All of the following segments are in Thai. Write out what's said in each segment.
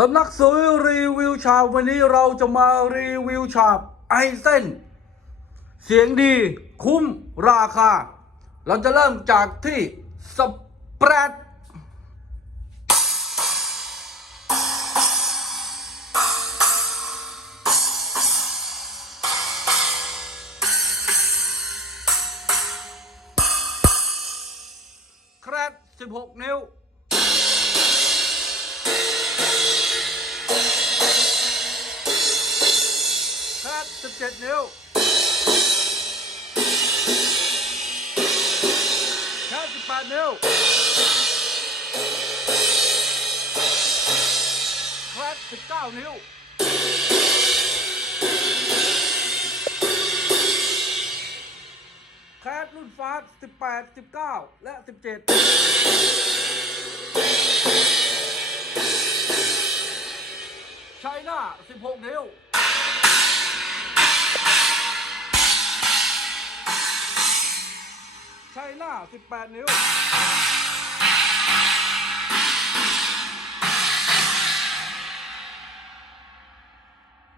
สำนักสวยรีวิวฉาบวันนี้เราจะมารีวิวฉาบไอเส้นเสียงดีคุ้มราคา เราจะเริ่มจากที่สเปรดแครด16 นิ้ว ครด17 นิ้วแครด18 นิ้วแครด19 นิ้วแคสรุ่นฟาส18 19 และ 17ไชน่า16 นิ้ว ไชน่า18 นิ้ว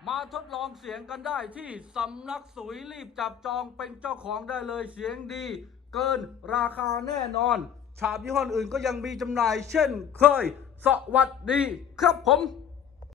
มาทดลองเสียงกันได้ที่สำนักสุยรีบจับจองเป็นเจ้าของได้เลยเสียงดี เกินราคาแน่นอน ฉาบยี่ห้ออื่นก็ยังมีจำหน่ายเช่นเคย สวัสดีครับผม